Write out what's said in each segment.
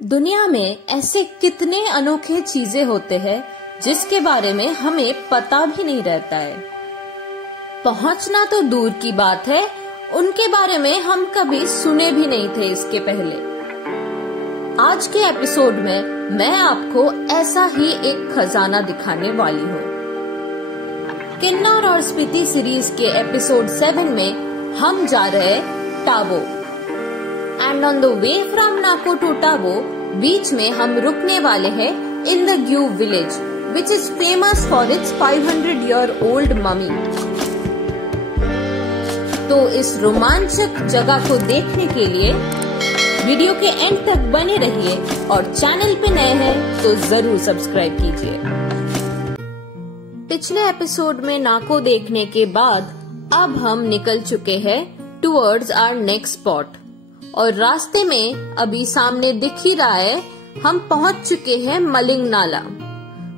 दुनिया में ऐसे कितने अनोखे चीजें होते हैं जिसके बारे में हमें पता भी नहीं रहता है। पहुंचना तो दूर की बात है, उनके बारे में हम कभी सुने भी नहीं थे इसके पहले। आज के एपिसोड में मैं आपको ऐसा ही एक खजाना दिखाने वाली हूँ। किन्नौर और स्पीति सीरीज के एपिसोड 7 में हम जा रहे Tabo. And on the way from Nako to Tabo बीच में हम रुकने वाले हैं in the Gue village which is famous for its 500-year-old mummy. तो इस रोमांचक जगह को देखने के लिए वीडियो के एंड तक बने रहिए और चैनल पे नए हैं तो जरूर सब्सक्राइब कीजिए। पिछले एपिसोड में नाको देखने के बाद अब हम निकल चुके हैं टुवर्ड्स आवर नेक्स्ट स्पॉट और रास्ते में अभी सामने दिख ही रहा है हम पहुंच चुके हैं मलिंग नाला।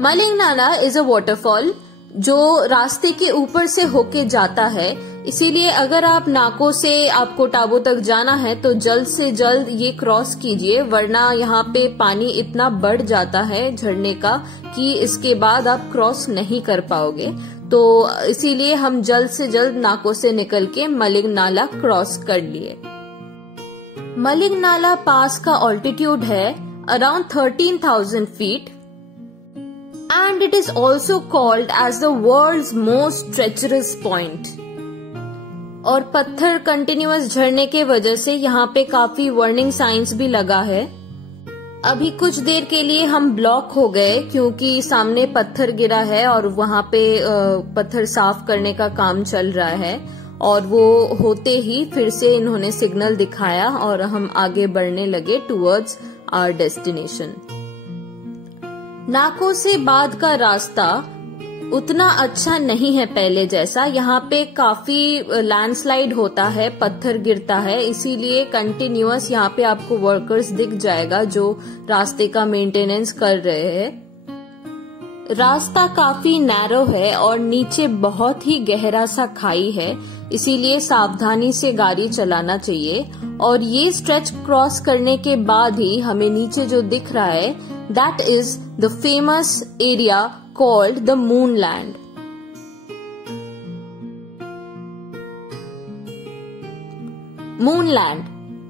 मलिंग नाला इज अ वाटरफॉल जो रास्ते के ऊपर से होके जाता है, इसीलिए अगर आप नाको से आपको टाबो तक जाना है तो जल्द से जल्द ये क्रॉस कीजिए, वरना यहाँ पे पानी इतना बढ़ जाता है झरने का कि इसके बाद आप क्रॉस नहीं कर पाओगे। तो इसीलिए हम जल्द से जल्द नाको से निकल के मलिंग नाला क्रॉस कर लिए। मलिंग नाला पास का ऑल्टीट्यूड है around 13,000 feet and it is also called as the world's most treacherous point। और पत्थर कंटिन्यूअस झरने के वजह से यहाँ पे काफी वार्निंग साइंस भी लगा है। अभी कुछ देर के लिए हम ब्लॉक हो गए क्योंकि सामने पत्थर गिरा है और वहाँ पे पत्थर साफ करने का काम चल रहा है, और वो होते ही फिर से इन्होंने सिग्नल दिखाया और हम आगे बढ़ने लगे टुवर्ड्स आवर डेस्टिनेशन। नाको से बाद का रास्ता उतना अच्छा नहीं है पहले जैसा। यहाँ पे काफी लैंडस्लाइड होता है, पत्थर गिरता है, इसीलिए कंटिन्यूअस यहाँ पे आपको वर्कर्स दिख जाएगा जो रास्ते का मेंटेनेंस कर रहे हैं। रास्ता काफी नैरो है और नीचे बहुत ही गहरा सा खाई है, इसीलिए सावधानी से गाड़ी चलाना चाहिए। और ये स्ट्रेच क्रॉस करने के बाद ही हमें नीचे जो दिख रहा है that is the famous area called the moonland. Moonland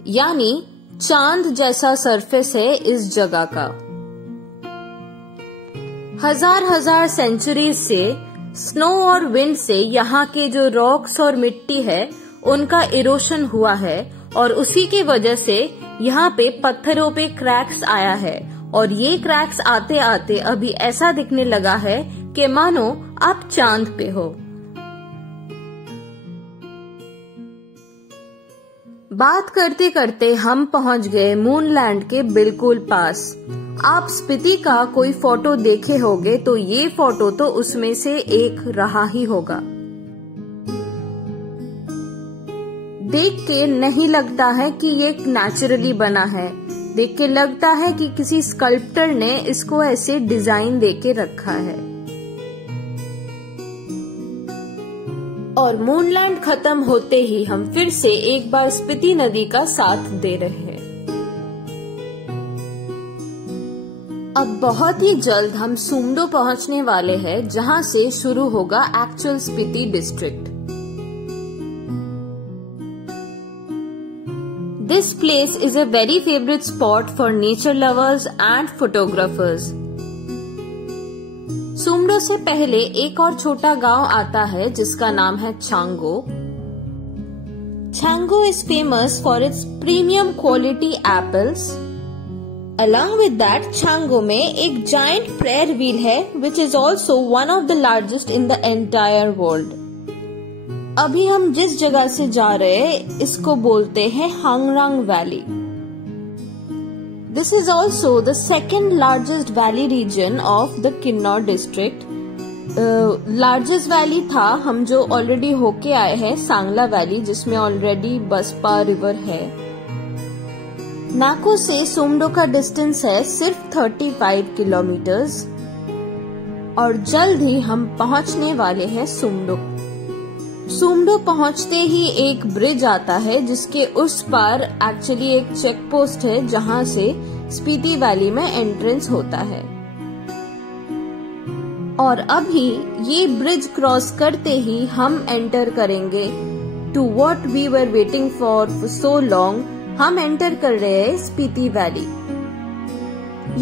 यानी चांद जैसा सरफेस है इस जगह का। हजार सेंचुरीज से स्नो और विंड से यहाँ के जो रॉक्स और मिट्टी है उनका इरोशन हुआ है और उसी के वजह से यहाँ पे पत्थरों पे क्रैक्स आया है, और ये क्रैक्स आते आते अभी ऐसा दिखने लगा है कि मानो आप चांद पे हो। बात करते करते हम पहुंच गए मूनलैंड के बिल्कुल पास। आप स्पीति का कोई फोटो देखे होंगे तो ये फोटो तो उसमें से एक रहा ही होगा। देख के नहीं लगता है कि ये नेचुरली बना है, देख के लगता है कि किसी स्कल्प्टर ने इसको ऐसे डिजाइन देके रखा है। और मूनलैंड खत्म होते ही हम फिर से एक बार स्पीति नदी का साथ दे रहे हैं। अब बहुत ही जल्द हम सुमडो पहुंचने वाले हैं जहां से शुरू होगा actual Spiti district. This place is a very favourite spot for nature lovers and photographers. Sumdo से पहले एक और छोटा गांव आता है जिसका नाम है Chango. Chango is famous for its premium quality apples. Along with that, Chango में एक जायंट प्रेयर व्हील है which is also one of the largest in the entire world। अभी हम जिस जगह से जा रहे हैं इसको बोलते हैं हांगरांग valley. This is also the second largest valley region of the Kinnaur district. Largest valley था हम जो ऑलरेडी होके आए हैं सांगला वैली, जिसमें ऑलरेडी बसपा रिवर है। नाको से सुमडो का डिस्टेंस है सिर्फ 35 किलोमीटर्स और जल्द ही हम पहुंचने वाले हैं सुमडो। सुमडो पहुंचते ही एक ब्रिज आता है जिसके उस पार एक्चुअली एक चेक पोस्ट है जहां से स्पीति वैली में एंट्रेंस होता है। और अभी ये ब्रिज क्रॉस करते ही हम एंटर करेंगे to what we were waiting for so long. हम एंटर कर रहे हैं स्पीति वैली।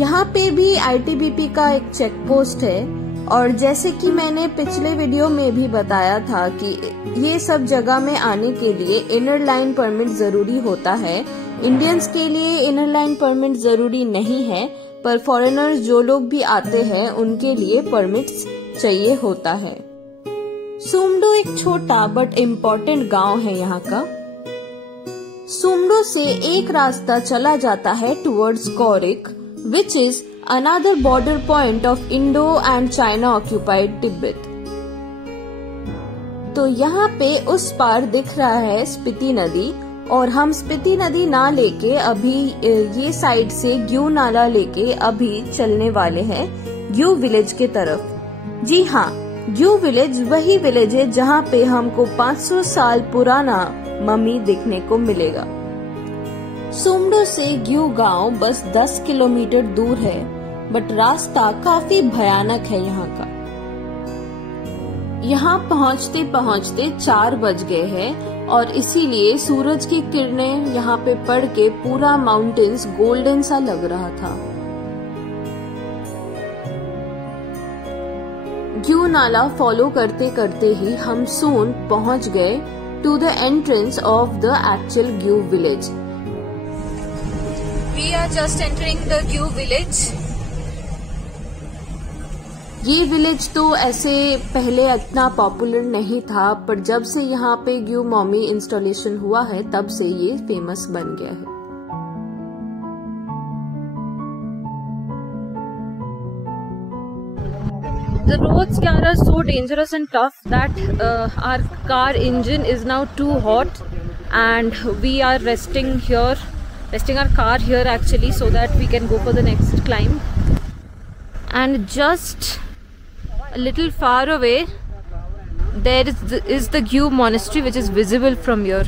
यहाँ पे भी आईटीबीपी का एक चेक पोस्ट है और जैसे कि मैंने पिछले वीडियो में भी बताया था कि ये सब जगह में आने के लिए इनर लाइन परमिट जरूरी होता है। इंडियंस के लिए इनर लाइन परमिट जरूरी नहीं है, पर फॉरेनर्स जो लोग भी आते हैं उनके लिए परमिट्स चाहिए होता है। सुमडो एक छोटा बट इम्पोर्टेंट गांव है यहाँ का। सुमडो से एक रास्ता चला जाता है towards कोरिक, which is another border point of Indo and China occupied Tibet। तो यहाँ पे उस पार दिख रहा है स्पीति नदी और हम स्पीति नदी ना लेके अभी ये साइड से ग्यू नाला लेके अभी चलने वाले हैं ग्यू विलेज के तरफ। जी हाँ, ग्यू विलेज वही विलेज है जहाँ पे हमको 500 साल पुराना मम्मी देखने को मिलेगा। सुमडो से ग्यू गांव बस 10 किलोमीटर दूर है, बट रास्ता काफी भयानक है यहाँ का। यहाँ पहुँचते पहुँचते 4 बज गए हैं और इसीलिए सूरज की किरणें यहाँ पे पड़ के पूरा माउंटेन्स गोल्डन सा लग रहा था। ग्यू नाला फॉलो करते करते ही हम सून पहुँच गए to the entrance of the actual Gyu village. We are just entering the Gyu village। ये विलेज तो ऐसे पहले इतना पॉपुलर नहीं था, पर जब से यहाँ पे ग्यू मॉमी इंस्टॉलेशन हुआ है तब से ये फेमस बन गया है। The roads here are so dangerous and tough that our car engine is now too hot and we are resting our car here actually so that we can go for the next climb. And just a little far away there is the Gyu monastery which is visible from here.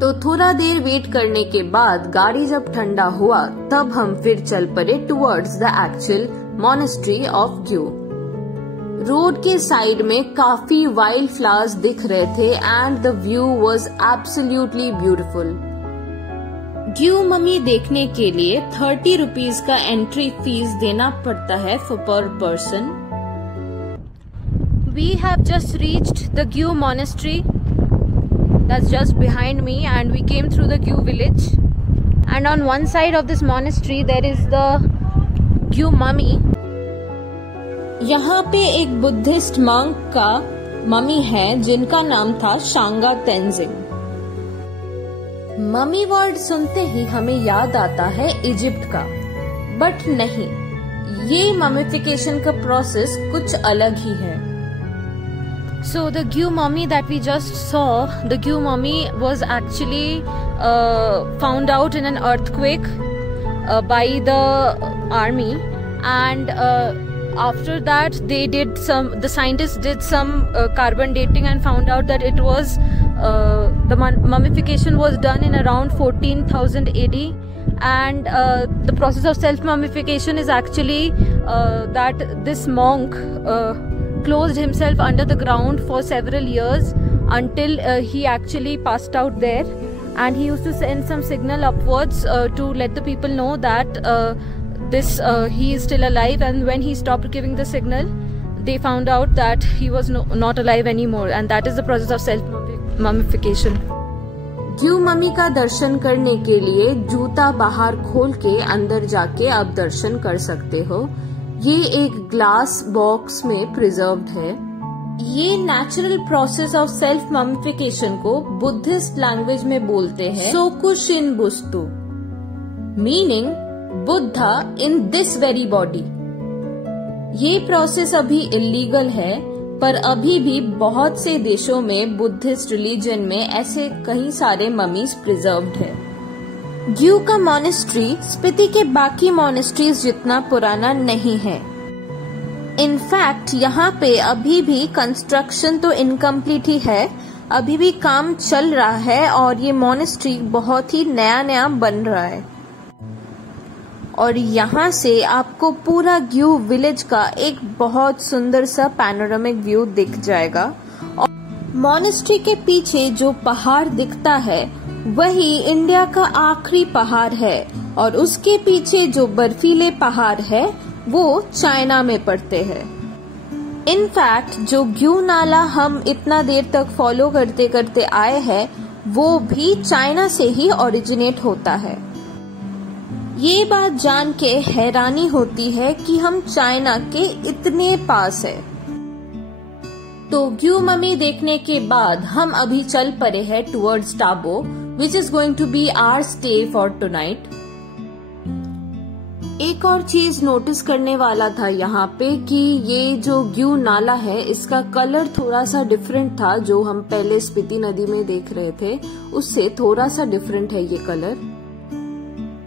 तो थोड़ा देर wait करने के बाद गाड़ी जब ठंडा हुआ तब हम फिर चल पड़े towards the actual monastery of Gyu. Road के साइड में काफी वाइल्ड फ्लावर्स दिख रहे थे and the view was absolutely beautiful. Gyu mummy देखने के लिए 30 रुपीज का एंट्री फीस देना पड़ता है पर person. We have just reached the Gyu monastery that's just behind me and we came through the Gyu village, and on one side of this monastery there is the Gyu mummy। यहाँ पे एक Buddhist monk का mummy है जिनका नाम था शांगा Tenzing. Mummy word सुनते ही हमें याद आता है इजिप्ट का, बट नहीं, ये ममिफिकेशन का प्रोसेस कुछ अलग ही है। So the Gyu mummy that we just saw, the Gyu mummy was actually found out in an earthquake by the army, and after that the scientists did some carbon dating and found out that it was the mummification was done in around 14,000 AD, and the process of self mummification is actually that this monk closed himself under the ground for several years until he actually passed out there, and he used to send some signal upwards to let the people know that he is still alive, and when he stopped giving the signal they found out that he was not alive anymore, and that is the process of self mummification। Gyu mummy का दर्शन करने के लिए जूता बाहर खोल के अंदर जाके आप दर्शन कर सकते हो। ये एक ग्लास बॉक्स में प्रिजर्व्ड है। ये natural process of self mummification को बुद्धिस्ट लैंग्वेज में बोलते हैं sokushinbutsu, meaning Buddha in this very body. ये प्रोसेस अभी इलीगल है, पर अभी भी बहुत से देशों में बुद्धिस्ट रिलीजन में ऐसे कई सारे ममीज प्रिजर्व्ड है। ग्यू का मॉनेस्ट्री स्पीति के बाकी मॉनेस्ट्रीज जितना पुराना नहीं है। इनफैक्ट यहाँ पे अभी भी कंस्ट्रक्शन तो इनकम्प्लीट ही है, अभी भी काम चल रहा है और ये मॉनेस्ट्री बहुत ही नया नया बन रहा है। और यहाँ से आपको पूरा ग्यू विलेज का एक बहुत सुंदर सा पैनोरामिक व्यू दिख जाएगा। और मॉनेस्ट्री के पीछे जो पहाड़ दिखता है वही इंडिया का आखिरी पहाड़ है और उसके पीछे जो बर्फीले पहाड़ है वो चाइना में पड़ते हैं। इनफैक्ट जो ग्यू नाला हम इतना देर तक फॉलो करते करते आए हैं वो भी चाइना से ही ओरिजिनेट होता है। ये बात जान के हैरानी होती है कि हम चाइना के इतने पास है। तो ग्यू ममी देखने के बाद हम अभी चल पड़े हैं towards Tabo, which is going to be our stay for tonight. एक और चीज नोटिस करने वाला था यहाँ पे कि ये जो ग्यू नाला है इसका कलर थोड़ा सा डिफरेंट था। जो हम पहले स्पीति नदी में देख रहे थे उससे थोड़ा सा डिफरेंट है ये कलर।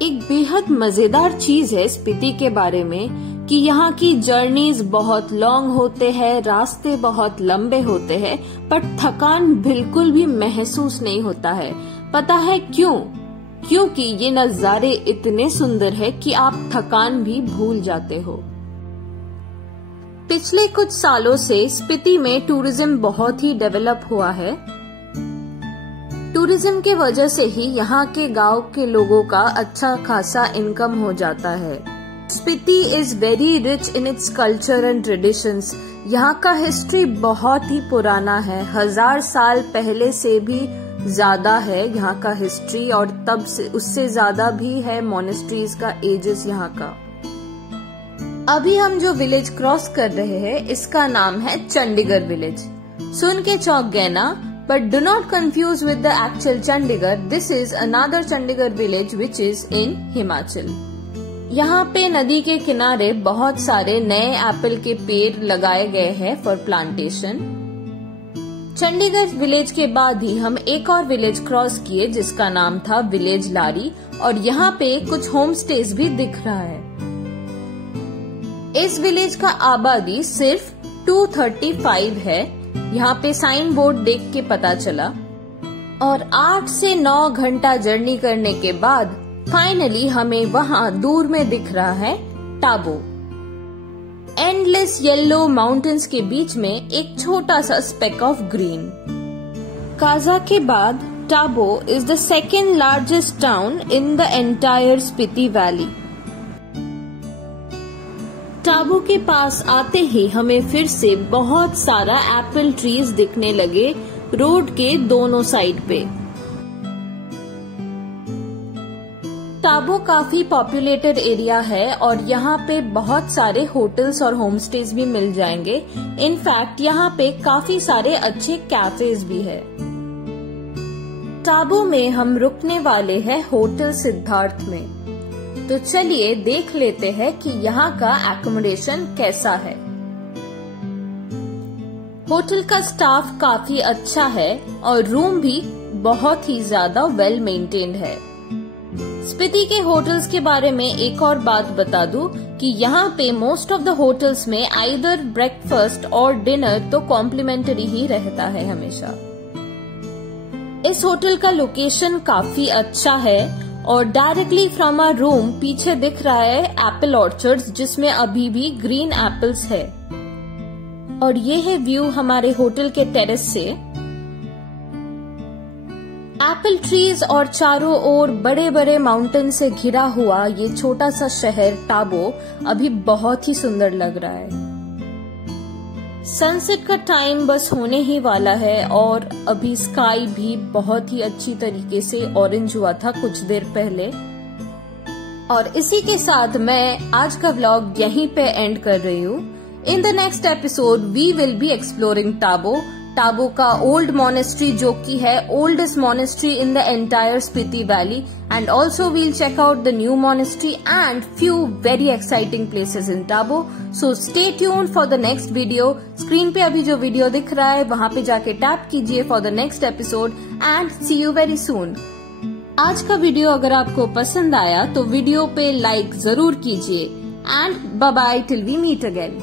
एक बेहद मजेदार चीज है स्पीति के बारे में कि यहाँ की जर्नीज बहुत लॉन्ग होते हैं, रास्ते बहुत लंबे होते हैं, पर थकान बिल्कुल भी महसूस नहीं होता है। पता है क्यों? क्योंकि ये नजारे इतने सुंदर है कि आप थकान भी भूल जाते हो। पिछले कुछ सालों से स्पीति में टूरिज्म बहुत ही डेवलप हुआ है। टूरिज्म के वजह से ही यहाँ के गांव के लोगों का अच्छा खासा इनकम हो जाता है। Spiti is very rich in its culture and traditions. यहाँ का हिस्ट्री बहुत ही पुराना है, 1000 साल पहले से भी ज्यादा है यहाँ का हिस्ट्री और तब से उससे ज्यादा भी है मॉनेस्ट्रीज का एजेस यहाँ का। अभी हम जो विलेज क्रॉस कर रहे हैं इसका नाम है चंडीगढ़ विलेज। सुन के चौंक गए ना? But do not confuse with the actual Chandigarh. This is another Chandigarh village which is in Himachal. यहाँ पे नदी के किनारे बहुत सारे नए एप्पल के पेड़ लगाए गए हैं फॉर प्लांटेशन। चंडीगढ़ विलेज के बाद ही हम एक और विलेज क्रॉस किए जिसका नाम था विलेज लारी और यहाँ पे कुछ होम स्टेज भी दिख रहा है। इस विलेज का आबादी सिर्फ 235 है, यहाँ पे साइन बोर्ड देख के पता चला। और 8 से 9 घंटा जर्नी करने के बाद फाइनली हमें वहाँ दूर में दिख रहा है टाबो। एंडलेस येलो माउंटेन्स के बीच में एक छोटा सा स्पेक ऑफ ग्रीन। काजा के बाद Tabo is the second largest town in the entire Spiti valley. Tabo के पास आते ही हमें फिर से बहुत सारा एप्पल ट्रीज दिखने लगे रोड के दोनों साइड पे। टाबो काफी पॉपुलेटेड एरिया है और यहाँ पे बहुत सारे होटल्स और होम स्टेज भी मिल जाएंगे। इनफैक्ट यहाँ पे काफी सारे अच्छे कैफेज भी है। टाबो में हम रुकने वाले हैं होटल सिद्धार्थ में, तो चलिए देख लेते हैं कि यहाँ का एकोमोडेशन कैसा है। होटल का स्टाफ काफी अच्छा है और रूम भी बहुत ही ज्यादा वेल मेंटेन्ड है। स्पीति के होटल्स के बारे में एक और बात बता दूं कि यहाँ पे मोस्ट ऑफ द होटल्स में आइदर ब्रेकफास्ट और डिनर तो कॉम्प्लीमेंट्री ही रहता है हमेशा। इस होटल का लोकेशन काफी अच्छा है और डायरेक्टली फ्रॉम आवर रूम पीछे दिख रहा है एप्पल ऑर्चर्ड्स जिसमें अभी भी ग्रीन एप्पल्स है। और ये है व्यू हमारे होटल के टेरेस से। एप्पल ट्रीज और चारों ओर बड़े बड़े माउंटेन से घिरा हुआ ये छोटा सा शहर टाबो अभी बहुत ही सुंदर लग रहा है। सनसेट का टाइम बस होने ही वाला है और अभी स्काई भी बहुत ही अच्छी तरीके से ऑरेंज हुआ था कुछ देर पहले। और इसी के साथ मैं आज का व्लॉग यहीं पे एंड कर रही हूँ। In the next episode we will be exploring Tabo. Tabo का ओल्ड मॉनेस्ट्री जो की है oldest monastery in the entire Spiti valley, and also we'll check out the new monastery and few very exciting places in Tabo. So stay tuned for the next video. Screen पे अभी जो video दिख रहा है वहां पे जाके टैप कीजिए for the next episode and see you very soon. आज का वीडियो अगर आपको पसंद आया तो वीडियो पे लाइक जरूर कीजिए and bye bye till we meet again.